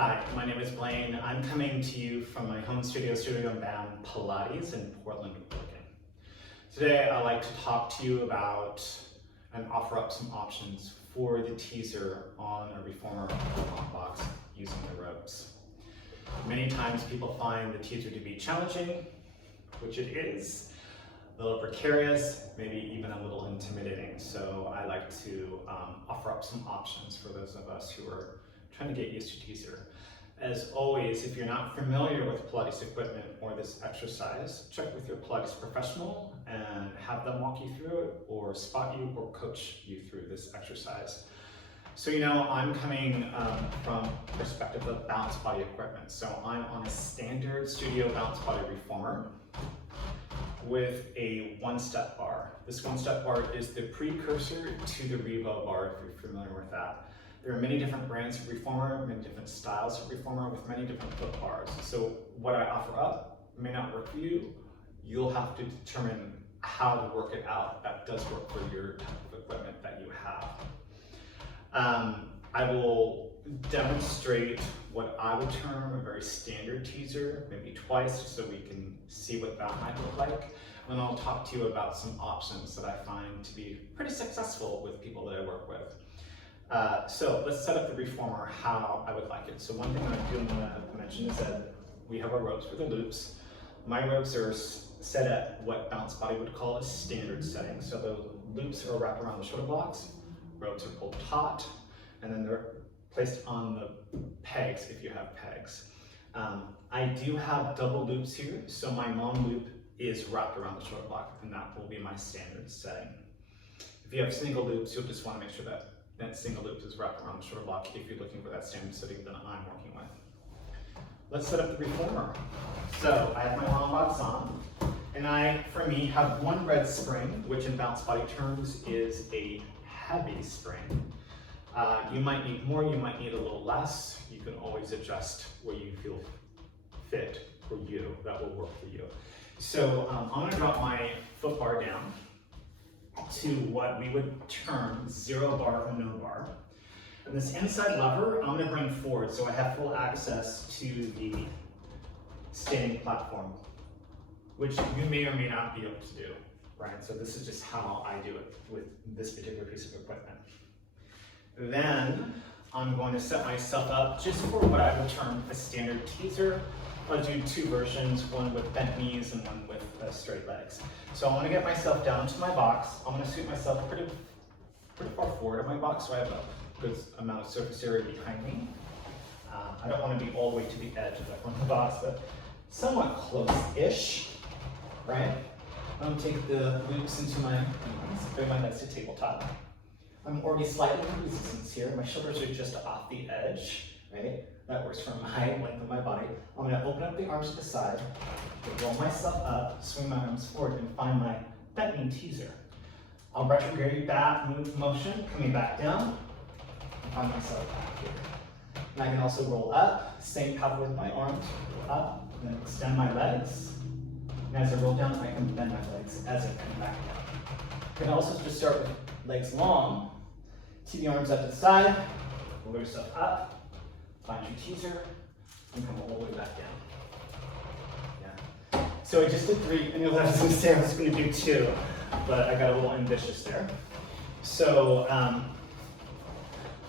Hi, my name is Blaine. I'm coming to you from my home studio, Studio and Bam Pilates in Portland, Oregon. Today, I'd like to talk to you about and offer up some options for the teaser on a reformer long box using the ropes. Many times people find the teaser to be challenging, which it is, a little precarious, maybe even a little intimidating. So I like to offer up some options for those of us who are trying to get used to teaser. As always, if you're not familiar with Pilates equipment or this exercise, check with your Pilates professional and have them walk you through it or spot you or coach you through this exercise. So I'm coming from the perspective of Balance Body equipment. So I'm on a standard studio Balance Body reformer with a one-step bar. This one-step bar is the precursor to the Revo bar, if you're familiar with that. There are many different brands of reformer, many different styles of reformer with many different foot bars. So what I offer up may not work for you. You'll have to determine how to work it out that does work for your type of equipment that you have. I will demonstrate what I would term a very standard teaser, maybe twice, so we can see what that might look like. And I'll talk to you about some options that I find to be pretty successful with people that I work with. So let's set up the reformer how I would like it. So one thing I do want to mention is that we have our ropes for the loops. My ropes are set at what Balance Body would call a standard setting. So the loops are wrapped around the shoulder blocks, ropes are pulled taut, and then they're placed on the pegs if you have pegs. I do have double loops here, so my long loop is wrapped around the shoulder block, and that will be my standard setting. If you have single loops, you'll just want to make sure that that single loop is wrapped around the shoulder block if you're looking for that standard setting that I'm working with. Let's set up the reformer. So I have my long box on, and for me, have one red spring, which in Balance Body terms is a heavy spring. You might need more, you might need a little less. You can always adjust where you feel fit for you, that will work for you. So I'm gonna drop my foot bar down to what we would term 0 bar or no bar. And this inside lever, I'm gonna bring forward so I have full access to the standing platform, which you may or may not be able to do, right? So this is just how I do it with this particular piece of equipment. Then I'm going to set myself up just for what I would term a standard teaser. I'll do two versions, one with bent knees and one with straight legs. So I'm gonna get myself down to my box. I'm gonna suit myself pretty far forward of my box so I have a good amount of surface area behind me. I don't wanna be all the way to the edge of the box, but somewhat close-ish, right? I'm gonna take the loops into my knees, bring my legs to tabletop. I'm already slightly in resistance here. My shoulders are just off the edge, right? That works for my length of my body. I'm gonna open up the arms to the side, roll myself up, swing my arms forward, and find my bent knee teaser. I'll retrograde that motion, coming back down, and find myself back here. And I can also roll up, same path with my arms, roll up, and then extend my legs. And as I roll down, I can bend my legs as I come back down. I can also just start with legs long, see the arms up to the side, roll yourself up, find your teaser, and come all the way back down. Yeah. So I just did 3, and you'll have to say I was going to do 2, but I got a little ambitious there. So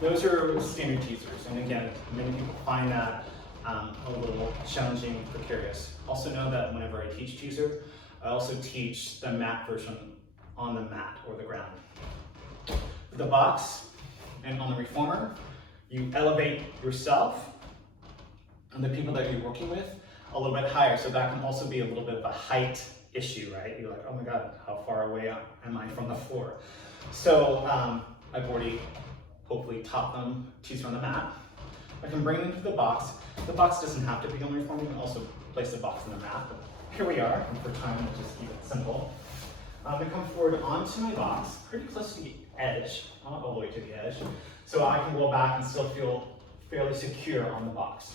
those are standard teasers, and again, many people find that a little challenging and precarious. Also know that whenever I teach teaser, I also teach the mat version on the mat or the ground. With the box and on the reformer, you elevate yourself and the people that you're working with a little bit higher. So that can also be a little bit of a height issue, right? You're like, oh my God, how far away am I from the floor? So I've already hopefully taught them teaser on the mat. I can bring them to the box. The box doesn't have to be on the reformer. You can also place the box on the mat. But here we are, and for time, we'll just keep it simple. I'm gonna come forward onto my box, pretty close to the edge, not all the way to the edge, so I can roll back and still feel fairly secure on the box.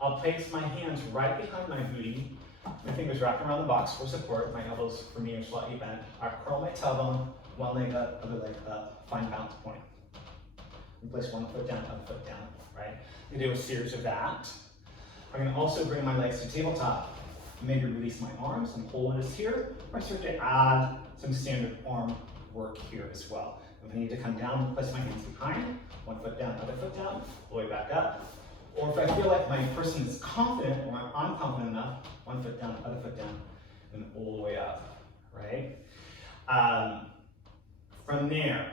I'll place my hands right behind my booty, my fingers wrapped around the box for support. My elbows for me are slightly bent. I curl my tailbone, one leg up, other leg up, find bounce point. place one foot down, other foot down, right? You do a series of that. I can also bring my legs to tabletop. Maybe release my arms and hold this here, or start to add some standard arm work here as well. If I need to come down, place my hands behind, one foot down, other foot down, all the way back up. Or if I feel like my person is confident, or I'm confident enough, one foot down, other foot down, and all the way up, right? From there,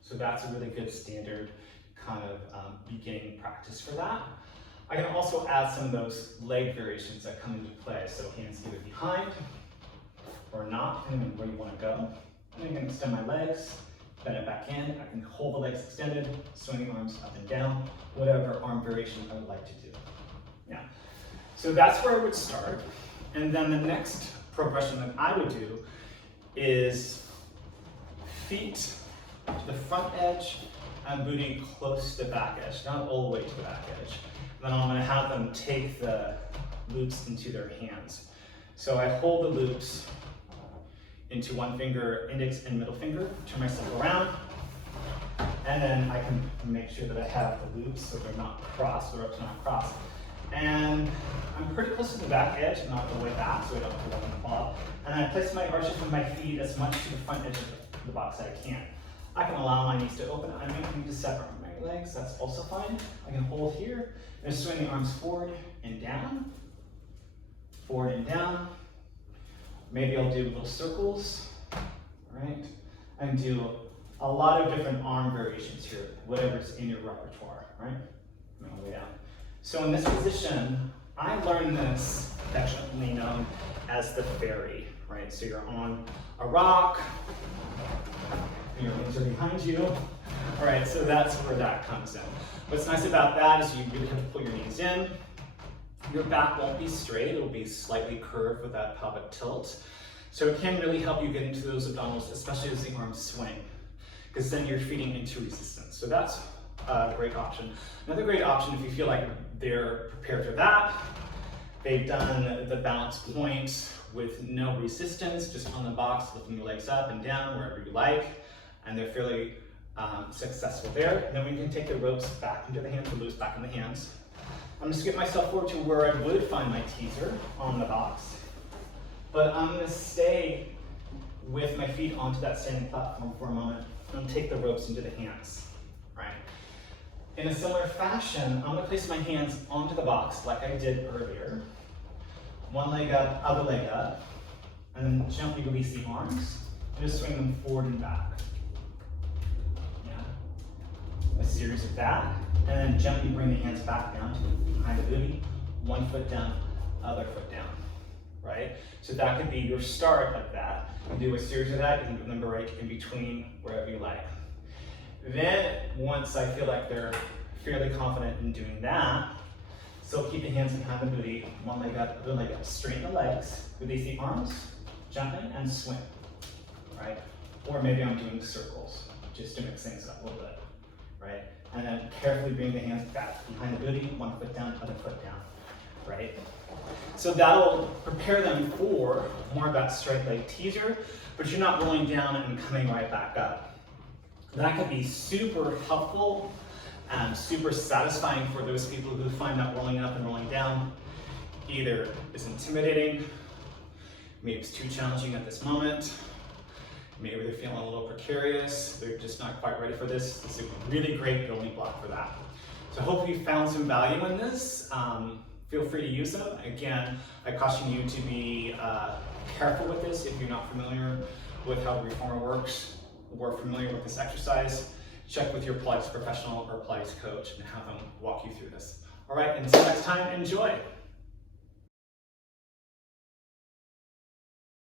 so that's a really good standard kind of beginning practice for that. I can also add some of those leg variations that come into play. So hands either behind or not, depending on where you want to go. And I can extend my legs, bend it back in. I can hold the legs extended, swing the arms up and down, whatever arm variation I would like to do. Yeah. So that's where I would start. And then the next progression that I would do is feet to the front edge and booty close to the back edge, not all the way to the back edge. Then I'm going to have them take the loops into their hands. So I hold the loops into one finger, index and middle finger, turn myself around, and then I can make sure that I have the loops so they're not crossed, the ropes are not crossed. And I'm pretty close to the back edge, not all the way back, so I don't put them in the ball. And I place my arches of my feet as much to the front edge of the box as I can. I can allow my knees to open. I may need to separate my legs, that's also fine. I can hold here and swing the arms forward and down, Maybe I'll do little circles, right? And do a lot of different arm variations here, whatever's in your repertoire, right? All the way down. So in this position, I learned this, affectionately known as the fairy, right? So you're on a rock, and your legs are behind you. All right, so that's where that comes in. What's nice about that is you really have to pull your knees in. Your back won't be straight, it'll be slightly curved with that pelvic tilt. So it can really help you get into those abdominals, especially as the arms swing, because then you're feeding into resistance. So that's a great option. Another great option, if you feel like they're prepared for that, they've done the balance point with no resistance, just on the box, lifting your legs up and down wherever you like, and they're fairly successful there. And then we can take the ropes back into the hands, the loops back in the hands. I'm going to skip myself forward to where I would find my teaser on the box, but I'm going to stay with my feet onto that standing platform for a moment and take the ropes into the hands, right? In a similar fashion, I'm going to place my hands onto the box like I did earlier. One leg up, other leg up, and then gently release the arms and just swing them forward and back. Yeah. A series of that. And then gently bring the hands back down to behind the booty, one foot down, other foot down, right? So that could be your start like that. You can do a series of that, you can put them break in between wherever you like. Then, once I feel like they're fairly confident in doing that, still keep the hands behind the booty, one leg up, other leg up, straighten the legs, release the arms, gently, and swing, right? Or maybe I'm doing circles, just to mix things up a little bit, right? And then carefully bring the hands back behind the booty, one foot down, other foot down, right? So that'll prepare them for more of that straight leg teaser, but you're not rolling down and coming right back up. That could be super helpful and super satisfying for those people who find that rolling up and rolling down either is intimidating, maybe it's too challenging at this moment, maybe they're feeling a little precarious, they're just not quite ready for this. This is a really great building block for that. So I hope you found some value in this. Feel free to use them. Again, I caution you to be careful with this if you're not familiar with how the reformer works or familiar with this exercise. Check with your Pilates professional or Pilates coach and have them walk you through this. All right, until next time, enjoy.